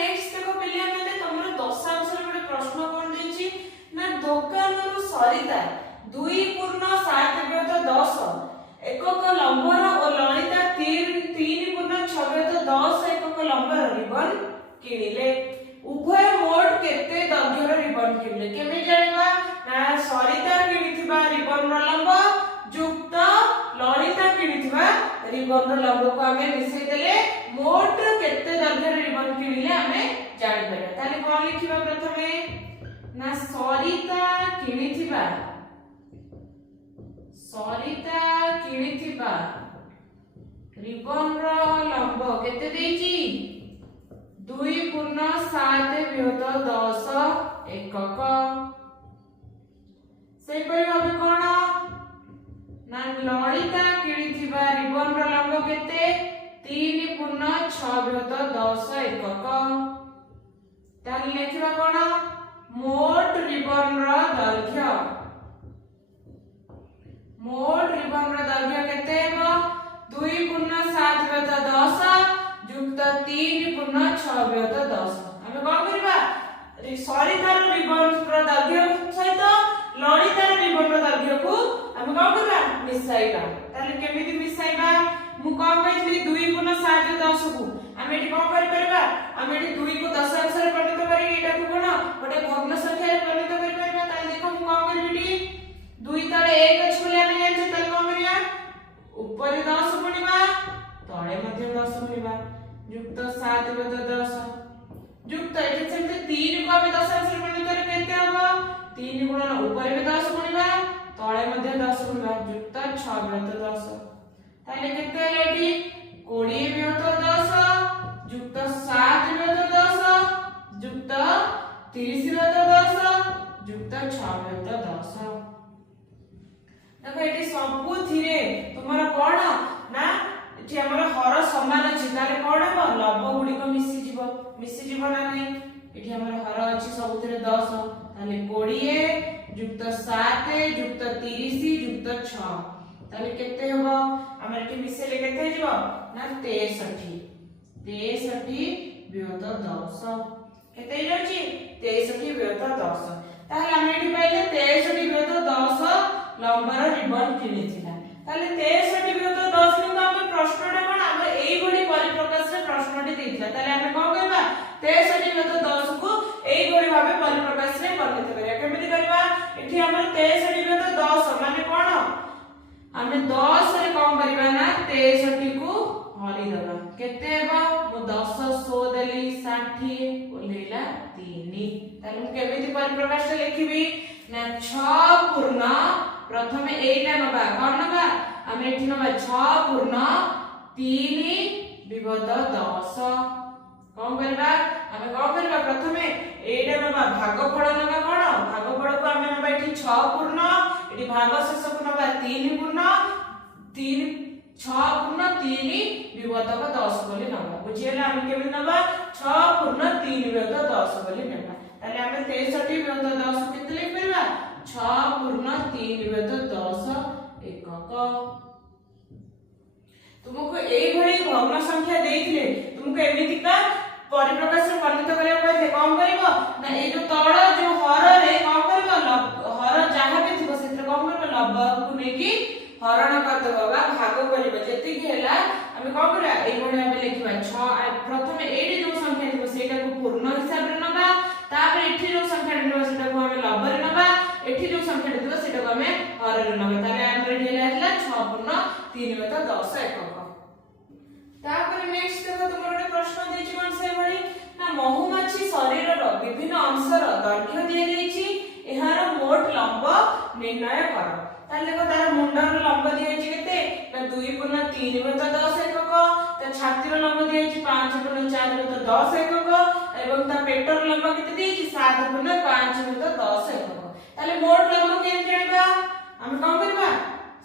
Next देखो पिलिया मैंने तमरो दशांश रे गोटे प्रश्न कोन देछि ना दोकानरु सरिता 2.7/10 एकक लंबर और ललिता 3.6/10 एकक लंबर रिबन किनिले उभय मोट केते दैर्घ्यर रिबन किनिले केमे जानिबा ना सरिता किनिथिबा रिबन रो लंब युक्त ललिता किनिथिबा रिबन रो लंब को हमें मिसै देले मोट केते दैर्घ्यर रिबन किनिले हमें जानि परबा ताले कोन लिखिबा प्रथमे ना सरिता किनिथिबा रिबन रो लंब केते देछि 2.7/10 एकक से परि भाबे कोन ना ललिता किनिथिबा रिबन रो लंब केते 3.6/10 एकक ताले लिखिबा कोन मोट रिबन रो दैर्घ्य केते हो 2.7/10 युक्त 3.6/10 हमें कोन करबा सरितार रिबन रो दैर्घ्य सहित ललितार रिबन रो दैर्घ्य को हमें कोन करबा मिसाइबा ताले केमिति मिसाइबा मु कोन कहली 2.7/10 को हमें एठी कोन करि परबा हमें एठी 2 को दशांश रे परिणत करी एटा को कोन गोटे भग्न संख्या रे परिणत करि परबा ताले देखो मु कोन करबी 2 तळे 1 अछि बोले हमें जानछु ताले कोन करिया ऊपर 10 गुणिबा तळे मध्ये 10 गुणिबा युक्त 7/10 युक्त एठी सेमते 3 को हमें दशांश रे परिणत करी केते हबो 3 गुणन ऊपर 10 गुणिबा तळे मध्ये 10 गुणिबा युक्त 6/10 ताले केते लेडी 20/10 युक्त 7/10 युक्त 30/10 युक्त 6/10 देखो एटी सबु थिरे तुमरा कोन ना एटी हमर हर समान अछि ताले कोन हो लब गुडी को मिसि जीव ना नै एटी हमर हर अछि सब थिरे 10 ताले 20 युक्त 7 युक्त 30 युक्त 6 ताले केते होबो हमर एटी मिसेले केते जीव ना 63 विभक्त 10 केते होछि 63 विभक्त 10 ताले हम एटी पाइले 63 विभक्त 10 लंबर रिबन किनिथिला ताले 63 विभक्त 10 किंतु हम प्रश्नटा कोन हम एई बडी परिप्रकाश रे प्रश्नटी देथिला ताले हम कोन करबा 63 विभक्त 10 को एई बडी भाबे परिप्रकाश रे वर्णित करिया केमिति करबा एठी हमर 63 विभक्त 10 माने कोन हमें 10 रे कोन करबा ना 63 को हरि दबा केते हेबा मु 10 100 देली 60 ओलेला 3 ताले मु केमिति परिप्रकाश रे लिखिबी ना 6 पूर्ण प्रथमे एटा नबा कोन नबा हम एठी नबा 6 पूर्ण 3 विभक्त 10 कोन करबा हम कोन करबा प्रथमे एटा नबा भागफल नबा कोन भागफल को हम नबा एठी 6 पूर्ण एठी भाग शेष को नबा 3 पूर्ण 3 6 पूर्ण 3 विभक्त 10 बोली नबा बुझियला हम केबे नबा 6 पूर्ण 3 विभक्त 10 बोली नबा ताले हम 63 विभक्त 10 केते लिख परबा 6 पूर्ण 3 विभक्त 10 एकक तुमको एई भली भग्न संख्या देइथिले तुमको एमिति का परिप्रकाश रे वर्णित करिया कहले कोन करिवो ना ए जो तळ जो हर रे कोन करिवो हर जहा भी थिबो सेत्र कोन करिवो लब को नेकी हरण कर देबो बा भाग करिवो जति कि हैला हम कोन करिया एई भली हम लिखिबा 6 प्रथमे एडी जो संख्या थिबो सेटा को पूर्ण हिसाब रे नबा तापर एठी जो संख्या थिबो सेटा को हम लब रे नबा एठी जो संख्या थिबो सेटा को हम हर रे नबा ताले हम रेडी हैला 6 पूर्ण 3 विभक्त 10 एकक तापर नेक्स्ट देखो तुमरो एक प्रश्न देछि कोन से भली ना महुमाछी शरीर रो विभिन्न अंशर दैर्घ्य दिए देछि एहार मोट लंब निर्णय कर ताले देखो तार मुंडर लंब दिए छि केते ना 2.3 विभक्त 10 एकक ता छातीर लंब दिए छि 5.4 विभक्त 10 एकक एवं ता पेटर लंब केते दिए छि 7.5 विभक्त 10 एकक ताले मोट लंब केन केबा हम कोन करबा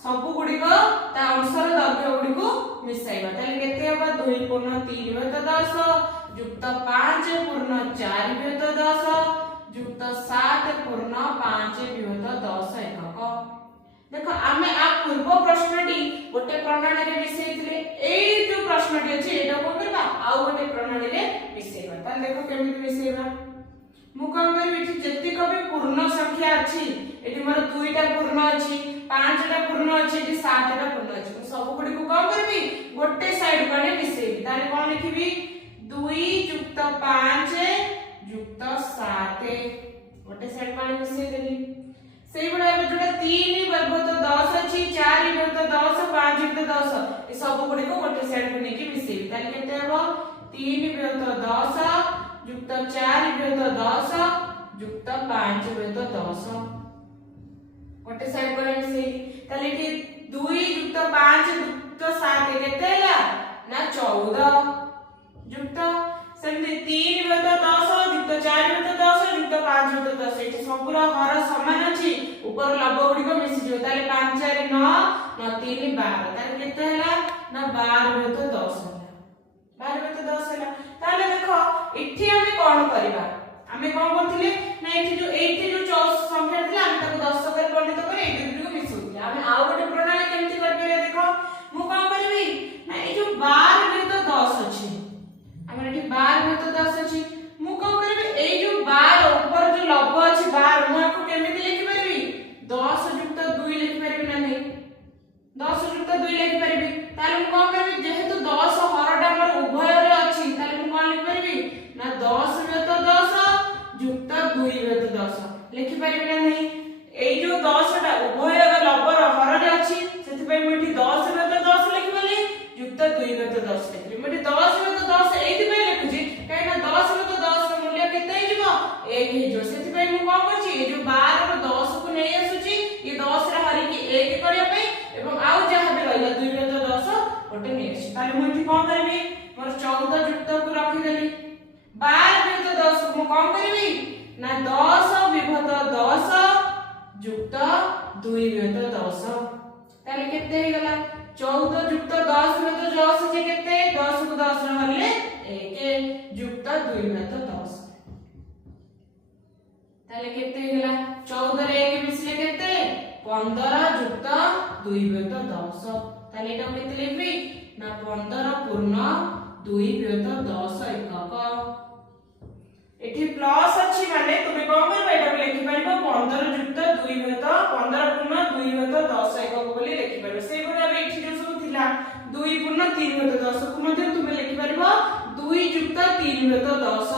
सबु गुडी को ता अंशर दैर्घ्य गुडी को मिसाइबा ताले केते होबा 2.3 विभक्त 10 युक्त 5.4 विभक्त 10 युक्त 7.5 विभक्त 10 एकक देखो आमे आ पूर्व प्रश्नटी गोटे प्रणाली रे मिसेइथिले एई जो प्रश्नटी अछि एटा कोन करबा आ गोटे प्रणाली रे मिसेइबा ताले देखो केमिति मिसेबा मु कोन करबी एठी जति कभी पूर्ण संख्या अछि एठी मोर 2टा पूर्ण अछि 5टा पूर्ण अछि एठी 7टा पूर्ण अछि मु सब गुडी को कोन करबी गोटे साइड कोने मिसेबी ताले कोन लिखिबी 2 + 5 + 7 गोटे साइड कोने मिसे देली सेही बडा ए जोटा 3 वर्ग तो 10 अछि 4 वर्ग तो 10 5 वर्ग तो 10 ए सब गुडी को गोटे साइड को नेकी मिसेबी ताले केते हबो 3 वर्ग तो 10 युक्त 4 वर्ग तो 10 युक्त 5 वर्ग तो 10 गोटे साइड को मिसेबी ताले कि 2 युक्त 5 युक्त 7 केते हला ना 14 युक्त सेमते 3 वर्ग तो 10 युक्त 4 वर्ग तो 10 युक्त 5 वर्ग तो 10 एठी सबुरा हर समान अछि ऊपर लंब गुडी को मिसि जो ताले 5 4 9 9 3 12 ताले केते हला ना 12 वर्ग तो 10 हला 12 वर्ग तो 10 हला ताले देखो इठी हमें कोन करबा हमें कोन करथिले ना एठी जो संख्या थिला हम ताको 10 करे परिणत करे एठी गुडी को मिसुथिले हमें आउ गोटे प्रणाली केमति कर परिया देखो मु कोन करबी ना ए जो 12 वर्ग तो 10 अछि हमर एठी 12 वर्ग तो 10 अछि मु कोन करबी ए जो 12 ऊपर जो लंब अछि 12 मु आपको केमति लिखि परबी 10 + 2 लिखि परबी ना नहीं 10 + 2 लिखि परबी ताले मु कोन करबी जेहेतु 10 हरटा हमर उभय रे अछि ताले मु कोन लिखि परबी ना 10 + 10 + 2 + 10 लिखि परबी ना नहीं ए जो 10 टा उभय रे लंबर हर रे अछि सेति पे मिठी 10 + 10 लिखि परली + 2 + 10 लिखि मिठी 10 + 10 एति पे लिखुची काई ना 10 + 10 रो मूल्य केते हिजबो 1 हिजो सेति पे मु कोन करची ए जो 12 रो 10 को नै आसुची ये 10 रे हरि की 1 करिया पे एवं आउ जहा पे रहला 2 + 10 ओटे नै आसी ताले मु इठी कोन करबी मोर 14 युक्त को रखि देली 12 + 10 मु कोन करबी ना 10 विभक्त 10 युक्त 2 + 10 ताले केते हे गला 14 युक्त 10 + 10 जे केते 10 को 10 रे हरले 1 युक्त 2 + 10 ताले केते हे गला 14 रे 1 मिसले केते 15 युक्त 2 + 10 ताले एटा केते लिखबी ना 15 पूर्ण 2 + 10 एकक एठी प्लस अछि माने तुमे कोन करबा एटा लिखि परबो 15 युक्त 2 + 15 पूर्ण 2 + 10 एकक बोली लिखि परबो से गुडा एठी जो सब थिला 2 पूर्ण 3 + 10 को मध्ये तुमे लिखि परबो 2 युक्त 3 + 10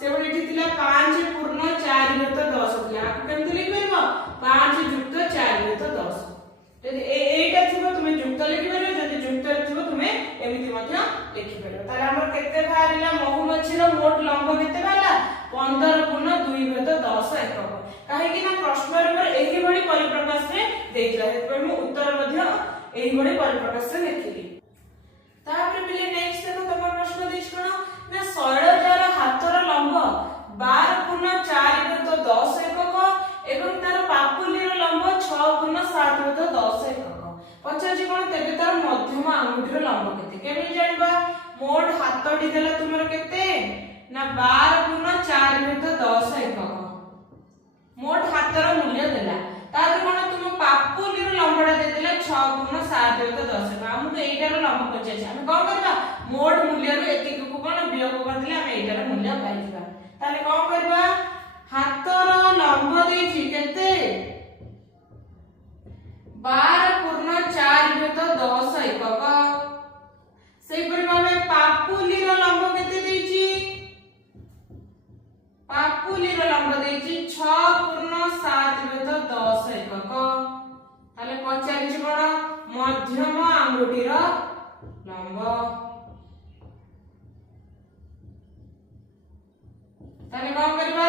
से बोली एठी थिला 5 पूर्ण 4 + 10 थिला आ केमति लिखि परबो 5 युक्त 4 + 10 यदि एटा थिबो तुमे युक्त लिखि परबो यदि युक्त थिबो तुमे एमिति मध्ये लिखि परबो ताले हमर केते बाहरिला महु मछिरो मोट लंब केते बाला 15 पूर्ण 2 + 10 एकक काहे कि ना प्रश्न रे एही भली परिप्रकाश रे देइला हेतु मु उत्तर मध्ये एही भली परिप्रकाश रे लिखिली तापर बिले नेक्स्ट देखो तमर प्रश्न देछ कोन ना शैलजार हातर लंब 12 पूर्ण 4 + 10 एकक एवं तार पापुलीर लंब 6 पूर्ण 7 + 10 एकक पछाची कोन तेबे तार मध्यम आंगुठीर लंब केते केबे जानबा मोट हातटी देला तुमर केते ना 12 पूर्ण 4 + 10 एकक मोट हातर मूल्य देला तार कोन तुम पापुलीर लंबडा दे देला 6 पूर्ण 7 + 10 एकक हमु एटार लंब पछाची हम कोन करबा मोट मूल्य रो एतिक को कोन वियोग कर दिले हम एटार मूल्य पाइबा ताले कोन करबा हातर लंब देछि केते 12 पूर्ण 4 + 10 एकक सेही परिमाणे पापुलीर लंब केते देछि पापुलीर लंब देछि 6 पूर्ण 7 + 10 एकक ताले पचारिछि कोन मध्यम आंगुठीर लंब ताले कोन करबा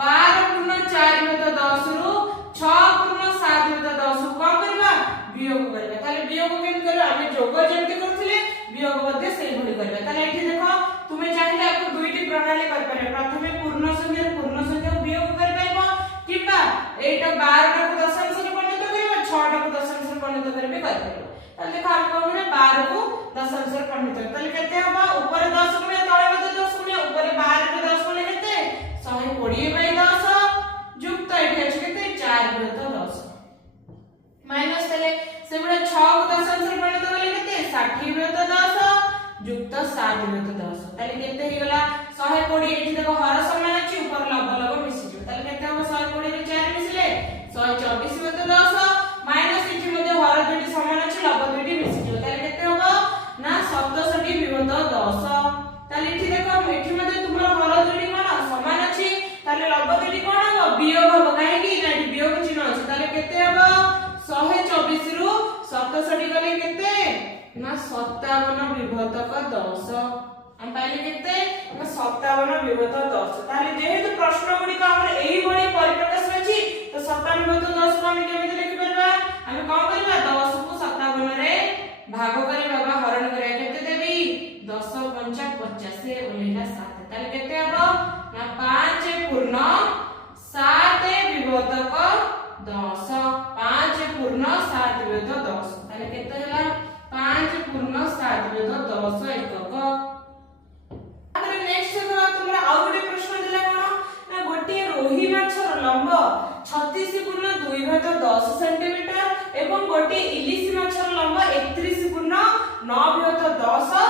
12 पूर्ण 4 + 10 रु 6 पूर्ण 7 + 10 कोन करबा वियोग करबा ताले वियोग केन करबा हम जोग जेमति करथिले वियोग मध्ये सेही भली करबा ताले एठी देखो तुमे चाहिले आपको दुईटी प्रणाली कर पारे प्रथमे पूर्ण संख्या वियोग कर पाइबो किबा एटा 12 टा को दशांश रे परिणत करबा 6 टा को दशांश रे परिणत करबे कर पाइबो ताले देखो हम कोन 12 को दशांश रे परिणत ताले केते हबा ऊपर 10 गुणे तळे मध्ये 10 गुणे ऊपर 12 रे 10 गुणे केते 120/10 युक्त एठी अछि केते 4 + 10 माइनस ताले सेबडा 6 को दशांश रे परिणत करले केते 60/10 युक्त 7 + 10 ताले केते हे गला 120 ଏଠି ମଧ୍ୟ ତୁମର ହର ଦୁଇଟି କଣ ସମାନ ଅଛି ତାହେଲେ ଲବ ଦୁଇଟି କଣ ହବ ବିୟୋଗ ହବ କାହିଁକି ନା ଏଠି ବିୟୋଗ ଚିହ୍ନ ଅଛି ତାହେଲେ କେତେ ହବ 124 ରୁ 67 ଗଲେ କେତେ ନା 57 ବିଭକ୍ତକ 10 हम पाइले केते ना 57 विभक्त 10 ताले जेहेतु प्रश्न गुडी को हमर एही भଳି परिप्रकाश अछि तो 57 विभक्त 10 को हम केमिति लिखि परबा हम कोन करबा 10 को 57 रे भाग करबा बा हरण करबा केते देबी 10 5 50 ओलेला 7 ताले केते हबो ना 5 पूर्ण 7 विभक्त 10 5 पूर्ण 7 विभक्त 10 ताले केते होला 5 पूर्ण 7 विभक्त 10 एकक रोही माछर लंब 36.2 सेंटीमीटर एवं गोटे इलिसी माछर लंब 31.9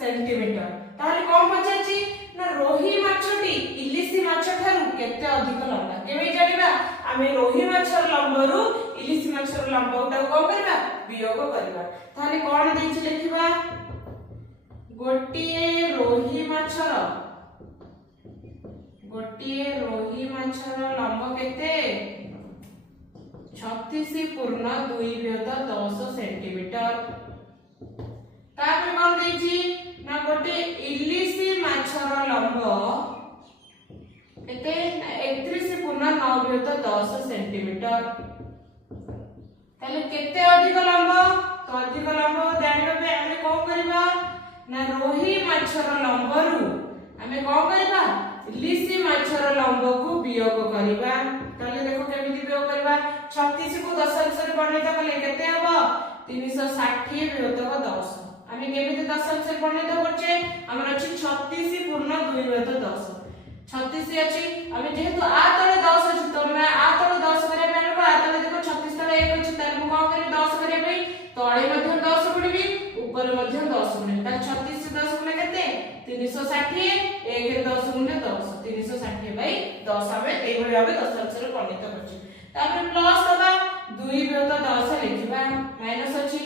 सेंटीमीटर ताले कोन पछाची ना रोही माछटी इलिसी माछ ठारू केते अधिक लंबा केबे जानिबा आमे रोही माछर लंबरू इलिसी माछर लंब उटा कोन करबा वियोग करबा ताले कोन देछि लिखिबा गोटिए रोही माछर लंब केते 36.2 सेंटीमीटर तापर कोन देछि ना गोटे इलिसी माछर लंब केते 31.9 सेंटीमीटर ताले केते अधिक लंब तो अधिक लंब जानिबा पे हम कोन करबा ना रोही माछर लंबरू हमें कोन करबा इलिसी माछर लंब को वियोग करबा ताले देखो केमिति वियोग करबा 36 को दशांश रे वर्णित कले केते हबो 360 विभक्त 10 हमें केमिति दशांश रे वर्णित करछे हमर अछि 36.2 विभक्त 10 36 अछि हमें जेहेतु आ तळे 10 अछि तो मैं आ तळे 10 करे मैं आ तळे देखो 36 तळे 1 अछि ताले मु कोन करी 10 करे भाई तळे मध्ये 10 पडबी ऊपर मध्ये 10 गुणे ता 36 से 10 गुणे केते 360 1 रे 10 गुणे 10 360 बाई 10 हमें एई भली भाबे दशांश रे वर्णित करछि तापर प्लस दबा 2 विभक्त 10 लिखिबा माइनस अछि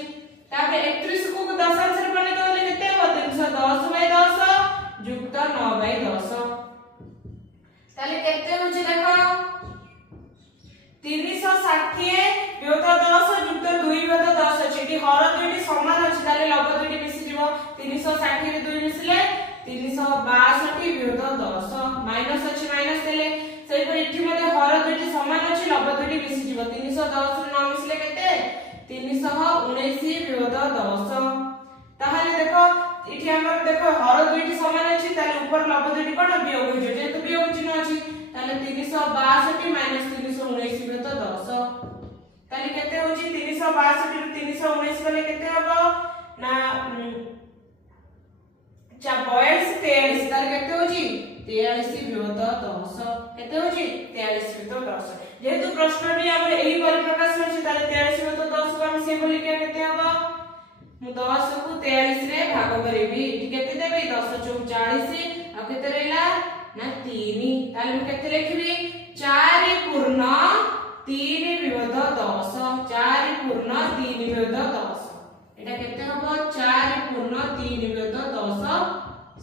तापर 31 को दशांश रे वर्णित करले केते हो 310 बाई 10 युक्त 9 बाई 10 ताले केते होछि देखो 360 विभक्त 10 युक्त 2 विभक्त 10 अछि एटी हर दुइटी समान अछि ताले लब दुइटी मिसि जिवो 360 रे 2 मिसिले 362 विभक्त 10 माइनस अछि माइनस देले सेइ पर एठी मध्ये हर दुइटी समान अछि लब दुइटी मिसि जिवो 310 रे 9 मिसिले केते 319 विभक्त 10 ताहाले देखो एठी हमर देखो हर दुइटी समान अछि ताले ऊपर लब दुइटी कोन वियोग होय जेतु वियोग चिन्ह अछि ताले 362 माइनस 319 विभक्त 10 ताले केते होछि 362 ରୁ 319 गले केते हबो ना 42 43 ताले केते होछि 43 विभक्त 10 केते होछि 43 विभक्त 10 जेहेतु प्रश्नटी हमर एही परिप्रकाश अछि ताले 43 विभक्त 10 को हम से बोली के केते हबो मु 10 को 43 रे भाग करेबी एठी केते देबे 10 * 40 आ केते रहला ना 3 ताले मु केते लिखबी 4 पूर्ण 3 विभक्त 10 4 पूर्ण 3 विभक्त 10 एटा केते हबो 4 पूर्ण 3 विभक्त 10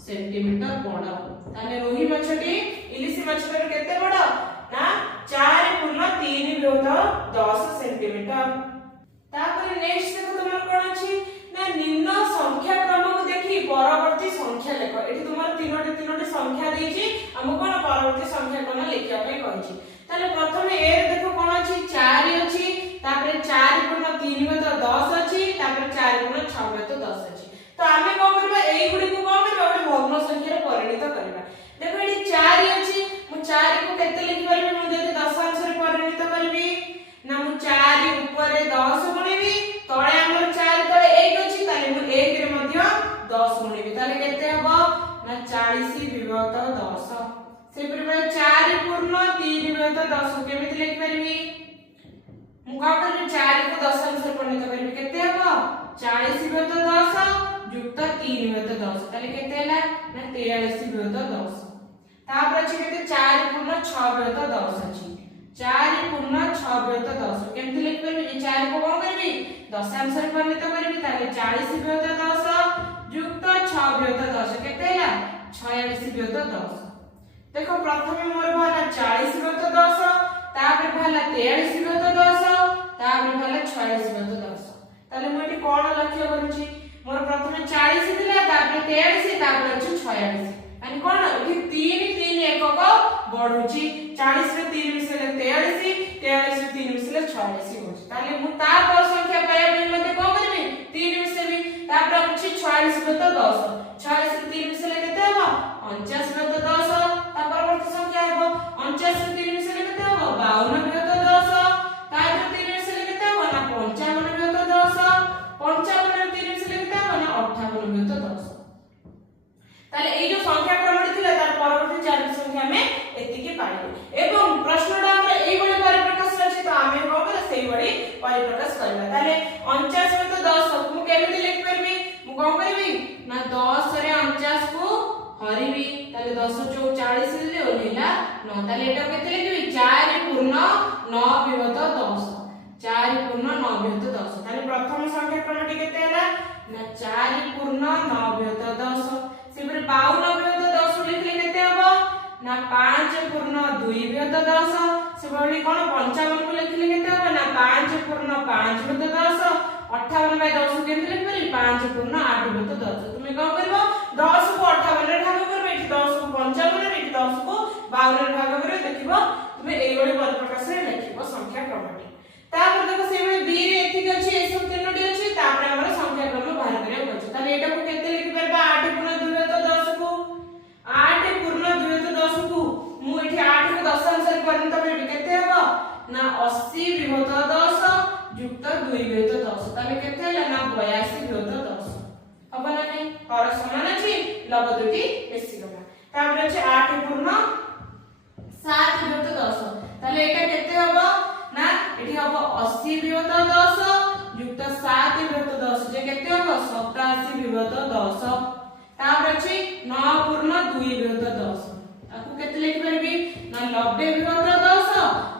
सेंटीमीटर बड़ ताले रोही माछटी इलिसी माछटर केते बड़ ना 4 पूर्ण 3 विभक्त 10 सेंटीमीटर तापर नेक्स्ट देखो तुमर कोन अछि ना निम्न संख्या क्रम को देखि परवर्ती संख्या लेख एठी तुमर तीनोटी संख्या देछि हम कोन परवर्ती संख्या कोन लिखिया पे कहछि ताले प्रथमे ए रे देखो कोन अछि 4 अछि तापर 4 पूर्ण 3 विभक्त 10 अछि तापर 4 पूर्ण 6 विभक्त 10 अछि तो आमे कोन करबा एई गुडी को कोन करबा ओटे भग्न संख्या रे परिणत करबा देखो एठी 4 अछि मु 4 को केते लिखि परबी मु जदि दशांश रे परिणत करबी ना मु 4 ऊपर 10 गुणिबी तळे हमर 4 तळे 1 अछि ताले मु 1 रे मध्य 10 गुणिबी ताले केते हबो ना 40 विभक्त 10 से पर 4 पूर्ण 3 विभक्त 10 केमिति लिखि परबी मु का करबी 4 को दशांश रे परिणत करबी केते हबो 40 विभक्त 10 युक्त 3 विभक्त 10 ताले केते हला ना 43 विभक्त 10 तापर अछि केते 4 पूर्ण 6 विभक्त 10 अछि 4 पूर्ण 6 विभक्त 10 केमिति लिखि परबी ए 4 को कोन करबी दशांश रे परिणत करबी ताले 40 विभक्त 10 युक्त 6 विभक्त 10 केते हला 46 ବିୟୋତ 10। देखो प्रथमे मोर भाला 40 बियत 10 तापर भाला 43 बियत 10 तापर भाला 46 बियत 10। ताले मु एटी कोन लक्ष्य करूची मोर प्रथमे 40 थिला तापर 43 तापर अछि 46 अनि कोन एटी 3 3 एकक बढुची 40 रे 3 मिसले 43 43 रे 3 मिसले 46 होची। ताले मु ता पर संख्या पाया बे मते को करबी 3 मिसले तापर अछि 46 बियत 10 46 रे 3 मिसले केते हबो 49 बियत 10 परवर्ती संख्या है 49 से 3 मिसले केते हो 52 बियत 10 तापर 3 मिसले केते हो ना 55 बियत 10 55 रे 3 मिसले केते हो ना 58 बियत 10। ताले ए जो संख्या क्रमटी थिला तार परवर्ती चार संख्या में एतिकी पाइले एवं प्रश्नटा हमर एई बळे परिप्रकाश अछि तो आमे को करे सेई बळे परिप्रकाश करबा। ताले 49 बियत 10 मु केमिति लिख परबी मु कोन करबी ना 10 रे 49 को हरिबी ताले 10 चौ 40 ले ओलिला न ताले एटा केते लिखबी 4 पूर्ण 9 बियत 10 4 पूर्ण 9 बियत 10। ताले प्रथम संख्या क्रमटी केते हला ना 4 पूर्ण 9 बियत 10 सिपर 52 बियत 10 लिखले केते हबो ना 5 पूर्ण 2 बियत 10 सिबळी कोन 55 को लिखले केते हबो ना 5 पूर्ण 5 बियत 10 58 बाय 10 केते लिखबी 5 पूर्ण 8 बियत 10। तुमे कोन करबो 10 को 58 रे भाग करबो एठी 10 को 55 रे एठी 10 को 52 रे भाग करबो देखिबो तुमे एई बळे परिप्रकाश रे लिखिबो संख्या क्रमटी। तापर देखो से बळे बी रे एठी अछि ए सब तीनोटी अछि तापर हमर संख्या क्रम बाहर करिया अछि ताले एटा को केते लिखि परबा 8 पूर्ण 2 बियत 10 को 8 पूर्ण 2 बियत 10 को मु एठी 8 को दशांश रे परिणत करबी केते हबो ना 80 बियत 10 युक्त 2 बियत 10 ताले केते हला ना 82 बियत 10 हबो ना नै और समान अछि लब दुटी मिसि गला। तापर अछि 8 पूर्ण 7 बियत 10 ताले एटा केते हबो ना एठी हबो 80 बियत 10 युक्त 7 बियत 10 जे केते हबो 87 बियत 10। तापर अछि 9 पूर्ण 2 बियत 10 आकु केते लिखि परबी ना 90 बियत 10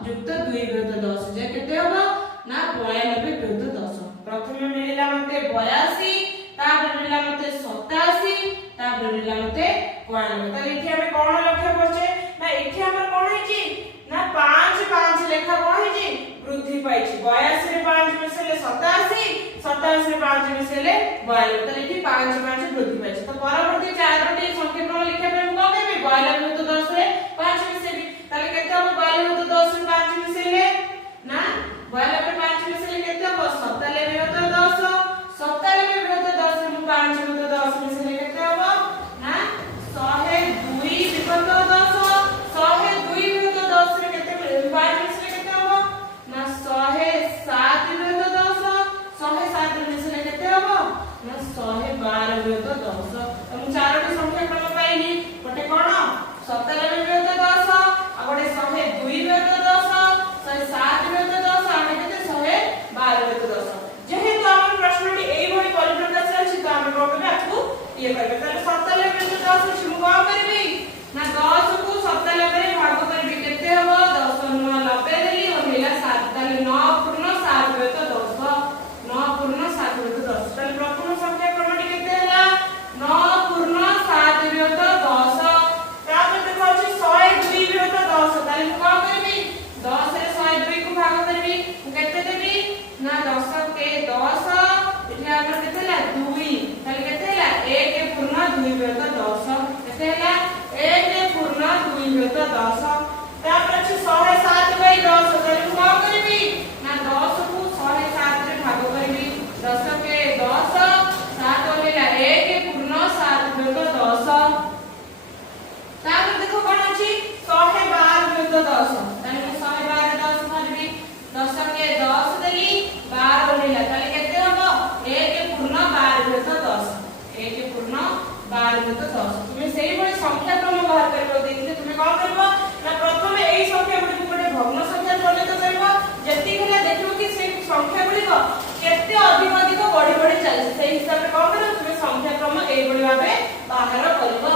युक्त 2 बियत 10 जे केते हबो ना 92 बियत 10। प्रथमे मिलिला मते 82 तापर मिलिला मते 87 तापर मिलिला मते 92। त एठी हमें कोन लक्ष्य करछे ना एठी हमर कोन हेची ना 5 5 लेखा कोन हेची वृद्धि पाइछि 82 रे 5 मिसले 87 87 रे 5 मिसले 92 त एठी 5 5 वृद्धि पाइछि। तो परवर्ती चारोटी संख्या क्रम लिखा पे हम कोन करबी 92 तो 10 रे 5 मिसेबी ताले केते हो 92 तो 10 रे 5 मिसेले ना 92 रे 5 मिसेले केते हो 97 तो 10 97 बियत 10 रे 5 बियत 10 मिसेले केते हो ना 102 बियत 10 102 बियत 10 रे केते 5 मिसेले केते हो ना 107 बियत 10 107 मिसेले केते हो ना 112 बियत 10। हम चारोटी संख्या क्रम पाइली गोटे कोन 97 बियत 10 आ गोटे 102 बियत 10 107 बियत 10 आ केते 112 बियत 10। जेहेतु हमर प्रश्नटी एई भଳି परिप्रकाश अछि त हम कोबे आकु ये करबे ताले 97 बियत 10 अछि मु कोन करबी ना 10 को 97 रे भाग करबी केते हबो 10 9 90 देली ओहिला 7 ताले 9 पूर्ण 7 बियत 10 9 पूर्ण 7 बियत 10। ताले प्रथम संख्या क्रमटी केते हला 9 पूर्ण 7 बियत 10 तापर देखो अछि 102 बियत 10 ताले मु कोन करबी 10 रे 102 को भाग करबी केते देबी ना 10 के 10 एठी हमर केते हला 2 ताले केते हला 1 पूर्ण 2 बियत 10 केते हला 1 पूर्ण 2 बियत 10। तापर अछि 107 बाय 10 ताले मु कोन करबी ना 10 को 107 रे भाग करबी 10 के 10 7 ओलेला 1 पूर्ण 7 बियत 10। तापर देखो कोन अछि 112 बियत 10 ताले मु 112 रे 10 करबी 10 के 10 देली 12 ओलेला ताले केते हबो 1 पूर्ण 12 बियत 10 1 पूर्ण 12 बियत 10। तुमे सेही बळे संख्या क्रम बाहर करबो देखले तुमे कोन करबो ना प्रथमे एई संख्या गुडी को गोटे भग्न संख्या परिणत करबो जति होला देखिबो कि से संख्या गुडी को केते अधिक अधिक बढ़ी बढ़ी चलछि सेही हिसाब रे कोन करबो तुमे संख्या क्रम एई बळे भाबे बाहर करबो।